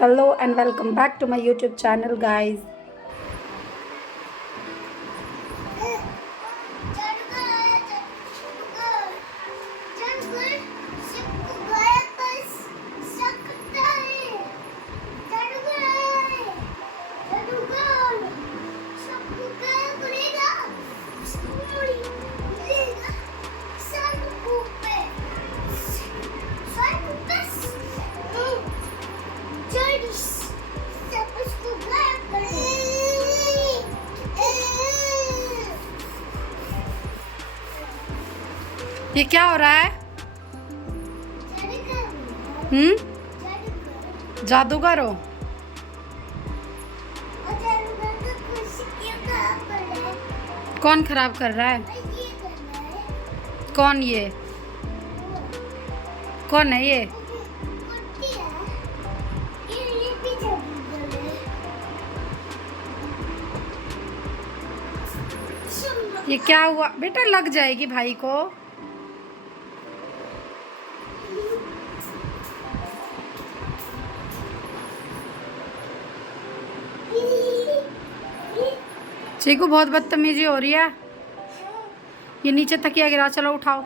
Hello and welcome back to my YouTube channel, guys. ये क्या हो रहा है? जादूगर हो? कौन खराब कर रहा है? कौन ये? कौन है ये? ये क्या हुआ बेटा? लग जाएगी भाई को। चीकू बहुत बदतमीजी हो रही है। ये नीचे तकिया गिरा, चलो उठाओ।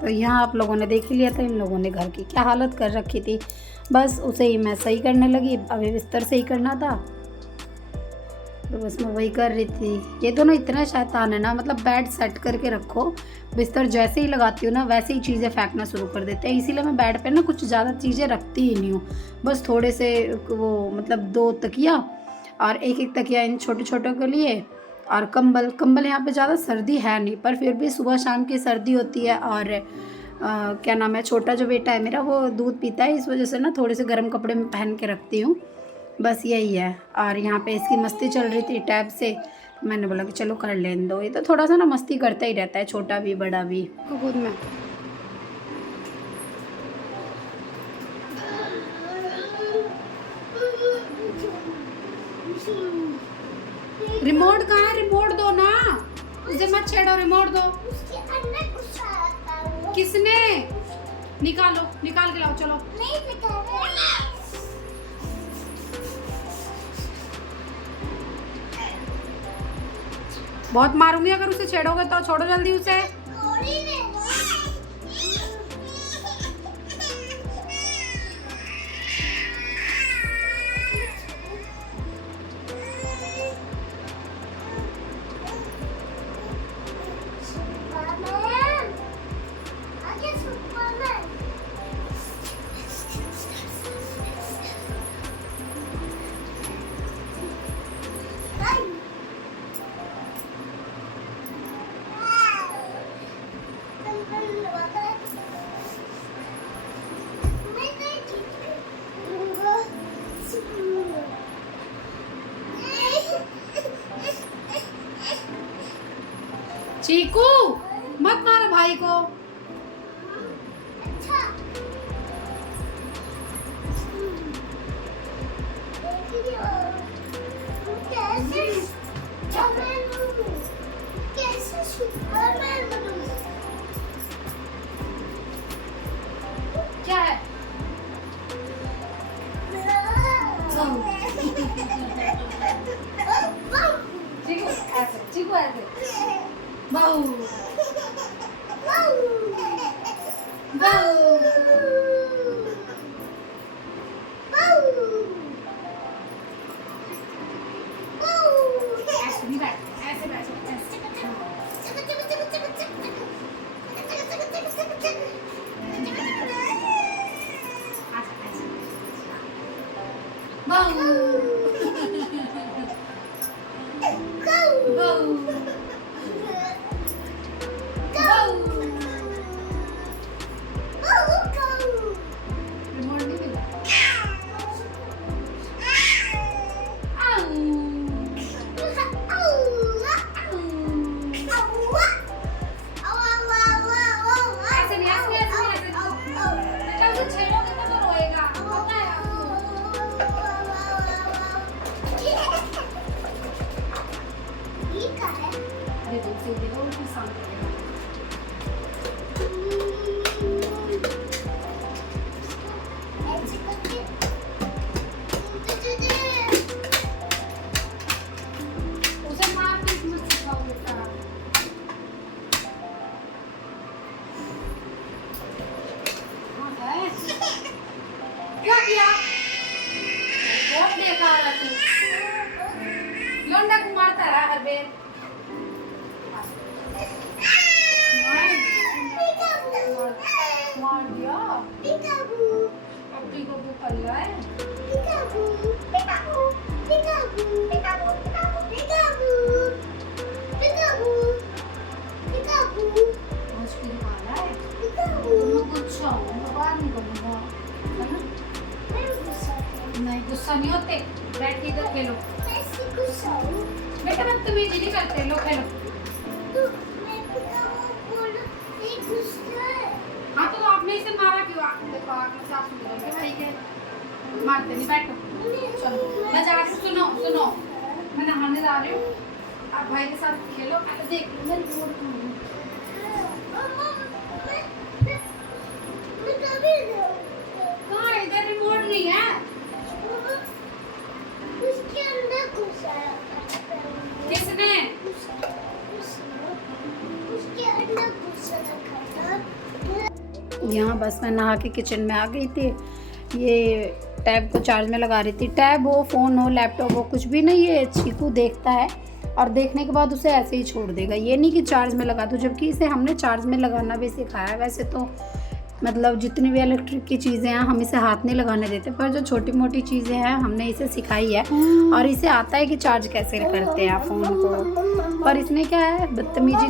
तो यहाँ आप लोगों ने देख ही लिया था, इन लोगों ने घर की क्या हालत कर रखी थी। बस उसे ही मैं सही करने लगी। अभी बिस्तर सही करना था तो बस मैं वही कर रही थी। ये दोनों इतना शैतान है ना, मतलब बेड सेट करके रखो, बिस्तर जैसे ही लगाती हूँ ना वैसे ही चीज़ें फेंकना शुरू कर देते हैं। इसीलिए मैं बेड पे ना कुछ ज़्यादा चीज़ें रखती ही नहीं हूँ। बस थोड़े से वो मतलब 2 तकिया और एक तकिया इन छोटे छोटों के लिए, और कंबल यहाँ पे ज़्यादा सर्दी है नहीं, पर फिर भी सुबह शाम की सर्दी होती है। और क्या नाम है, छोटा जो बेटा है मेरा वो दूध पीता है, इस वजह से ना थोड़े से गर्म कपड़े में पहन के रखती हूँ। बस यही है। और यहाँ पे इसकी मस्ती चल रही थी टैब से, तो मैंने बोला कि चलो कर लेने दो। ये तो थोड़ा सा ना मस्ती करता ही रहता है, छोटा भी बड़ा भी। खुद में रिमोट कहाँ है? रिमोट दो ना, उसे मत छेड़ो, रिमोट दो। किसने? निकालो, निकाल के लाओ, चलो। बहुत मारूंगी अगर उसे छेड़ोगे तो। छोड़ो जल्दी उसे। चीकू मत मारो भाई को। क्या है? चीकू ऐसे बाऊ बाऊ ऐसे बैठ, ऐसे बैठ, मार दिया। अब पीकाबू कर रहा है। मुश्किल वाला है। मैं गुस्सा हूँ, मैं बाहर नहीं करूँगा, है ना? नहीं गुस्सा नहीं होते, बैठ के इधर खेलो। बेटा बदतमीजी नहीं करते, लो खेलो। हाँ तो आपने इसे मारा क्यों? आप देखो आगे से आप निकल के भाई के मारते नहीं, बैठो चलो। मैं जा रही हूँ, सुनो सुनो, मैं नहाने जा रही हूँ, आप भाई के साथ खेलो। अरे देख लो मैं रिमोट कहाँ है? इधर रिमोट नहीं है। उसके अंदर घुसा है। किसने? उसके अंदर घुसा रखा था। यहाँ बस मैं नहा के किचन में आ गई थी। ये टैब को चार्ज में लगा रही थी। टैब हो, फ़ोन हो, लैपटॉप हो, कुछ भी नहीं, ये चीकू देखता है और देखने के बाद उसे ऐसे ही छोड़ देगा। ये नहीं कि चार्ज में लगा दो, जबकि इसे हमने चार्ज में लगाना भी सिखाया है। वैसे तो मतलब जितनी भी इलेक्ट्रिक की चीज़ें हैं हम इसे हाथ नहीं लगाने देते, पर जो छोटी मोटी चीज़ें हैं हमने इसे सिखाई है और इसे आता है कि चार्ज कैसे करते हैं फ़ोन को। पर इसमें क्या है, बदतमीजी।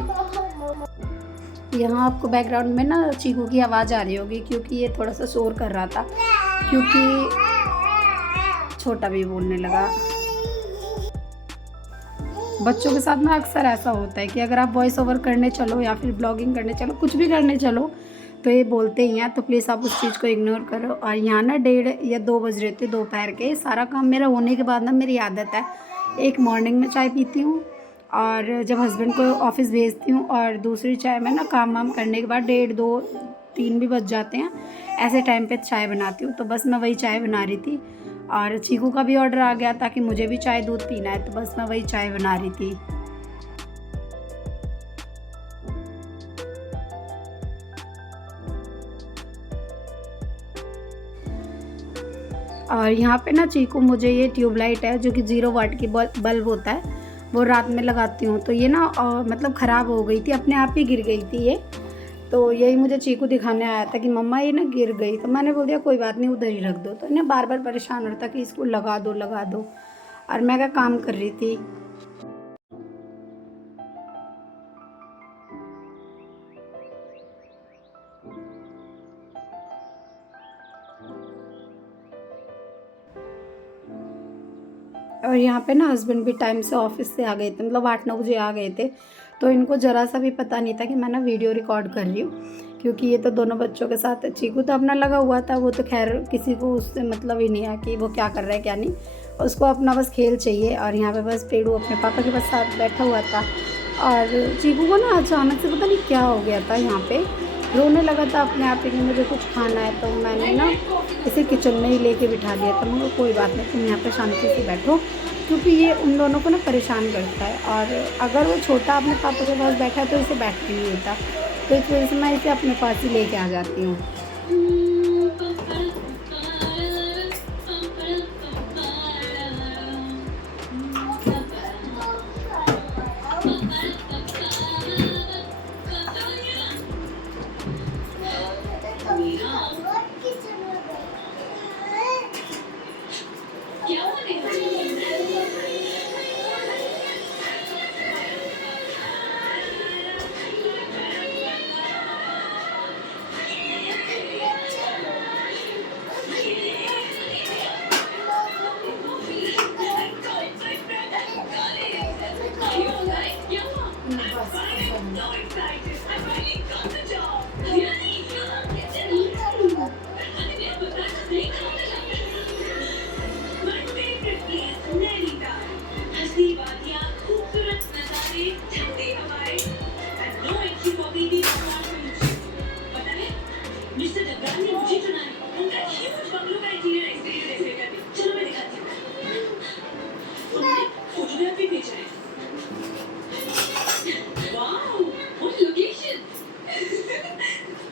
यहाँ आपको बैकग्राउंड में ना चीकू की आवाज़ आ रही होगी क्योंकि ये थोड़ा सा शोर कर रहा था, क्योंकि छोटा भी बोलने लगा। बच्चों के साथ ना अक्सर ऐसा होता है कि अगर आप वॉइस ओवर करने चलो या फिर ब्लॉगिंग करने चलो, कुछ भी करने चलो, तो ये बोलते ही हैं। तो प्लीज़ आप उस चीज़ को इग्नोर करो। और यहाँ ना 1:30 या 2 बज रहे थे दोपहर के। सारा काम मेरा होने के बाद ना मेरी आदत है, एक मॉर्निंग में चाय पीती हूँ और जब हस्बैंड को ऑफिस भेजती हूँ, और दूसरी चाय में ना काम वाम करने के बाद 1:30, 2, 3 भी बज जाते हैं, ऐसे टाइम पे चाय बनाती हूँ। तो बस मैं वही चाय बना रही थी और चीकू का भी ऑर्डर आ गया था कि मुझे भी चाय दूध पीना है, तो बस मैं वही चाय बना रही थी। और यहाँ पे ना चीकू, मुझे ये ट्यूबलाइट है जो कि 0 वाट की बल्ब होता है, वो रात में लगाती हूँ। तो ये ना मतलब ख़राब हो गई थी, अपने आप ही गिर गई थी ये। तो यही मुझे चीकू दिखाने आया था कि मम्मा ये ना गिर गई। तो मैंने बोल दिया कोई बात नहीं, उधर ही रख दो। तो इन्हें बार बार परेशान हो रहा था कि इसको लगा दो लगा दो, और मैं क्या काम कर रही थी। और यहाँ पे ना हस्बैंड भी टाइम से ऑफिस से आ गए थे, मतलब 8-9 बजे आ गए थे। तो इनको ज़रा सा भी पता नहीं था कि मैं ना वीडियो रिकॉर्ड कर रही हूँ, क्योंकि ये तो दोनों बच्चों के साथ है। चीकू तो अपना लगा हुआ था, वो तो खैर किसी को उससे मतलब ही नहीं है कि वो क्या कर रहा है क्या नहीं, उसको अपना बस खेल चाहिए। और यहाँ पे बस पेड़ू अपने पापा के पास साथ बैठा हुआ था। और चीकू को ना अचानक से पता नहीं क्या हो गया था, यहाँ पे रोने लगा था अपने आप ही कि मुझे कुछ खाना है। तो मैंने ना इसे किचन में ही लेके बिठा दिया था। मगर कोई बात नहीं, तुम यहाँ पे शांति से बैठो, क्योंकि ये उन दोनों को ना परेशान करता है। और अगर वो छोटा अपने पापा के पास बैठा है तो इसे बैठने नहीं देता, तो इस वजह से मैं इसे अपने पास ही लेके आ जाती हूँ।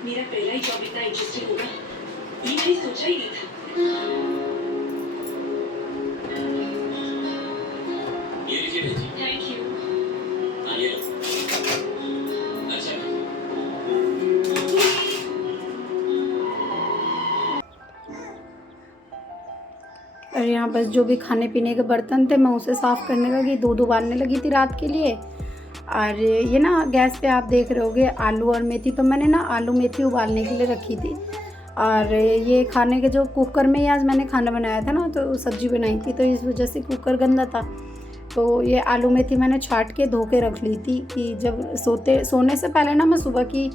मेरा पहला ही जॉब इतना इंटरेस्टिंग होगा ये मैंने सोचा ही नहीं था। ये लीजिए भेजी। Thank you. हाँ ये लो। अच्छा यहाँ बस जो भी खाने पीने के बर्तन थे मैं उसे साफ़ करने लगी, दूध उबालने लगी थी रात के लिए। और ये ना गैस पे आप देख रहे होगे आलू और मेथी, तो मैंने ना आलू मेथी उबालने के लिए रखी थी। और ये खाने के जो कुकर में ही आज मैंने खाना बनाया था ना, तो सब्ज़ी बनाई थी, तो इस वजह से कुकर गंदा था। तो ये आलू मेथी मैंने छाट के धो के रख ली थी कि जब सोने से पहले ना मैं सुबह की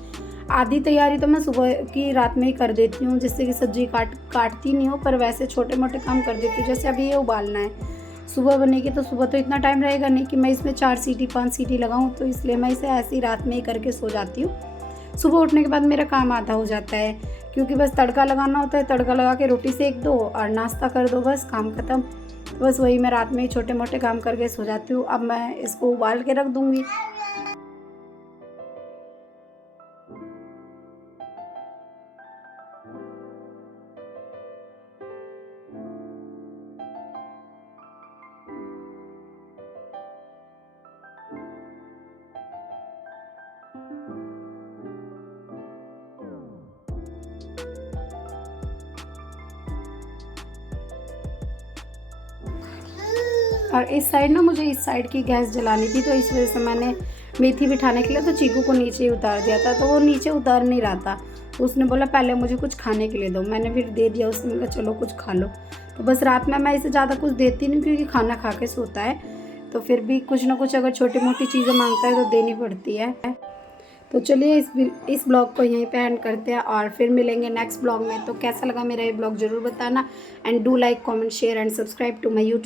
आधी तैयारी तो मैं सुबह की रात में ही कर देती हूँ, जिससे कि सब्ज़ी काटती नहीं हो, पर वैसे छोटे मोटे काम कर देती हूँ। जैसे अभी ये उबालना है, सुबह बनेगी तो सुबह तो इतना टाइम रहेगा नहीं कि मैं इसमें 4 सीटी 5 सीटी लगाऊँ, तो इसलिए मैं इसे ऐसे ही रात में ही करके सो जाती हूँ। सुबह उठने के बाद मेरा काम आधा हो जाता है, क्योंकि बस तड़का लगाना होता है, तड़का लगा के रोटी सेक दो और नाश्ता कर दो, बस काम ख़त्म। तो बस वही मैं रात में ही छोटे मोटे काम करके सो जाती हूँ। अब मैं इसको उबाल के रख दूँगी। और इस साइड ना मुझे इस साइड की गैस जलानी थी, तो इस वजह से मैंने मेथी बिठाने के लिए तो चीकू को नीचे ही उतार दिया था, तो वो नीचे उतार नहीं रहा था। तो उसने बोला पहले मुझे कुछ खाने के लिए दो, मैंने फिर दे दिया। उसने कहा चलो कुछ खा लो। तो बस रात में मैं इसे ज़्यादा कुछ देती नहीं, क्योंकि खाना खा के सोता है, तो फिर भी कुछ ना कुछ अगर छोटी मोटी चीज़ें मांगता है तो देनी पड़ती है। तो चलिए इस ब्लॉग को यहीं पे एंड करते हैं और फिर मिलेंगे नेक्स्ट ब्लॉग में। तो कैसा लगा मेरा ये ब्लॉग ज़रूर बताना, and do like comment share and subscribe to my YouTube.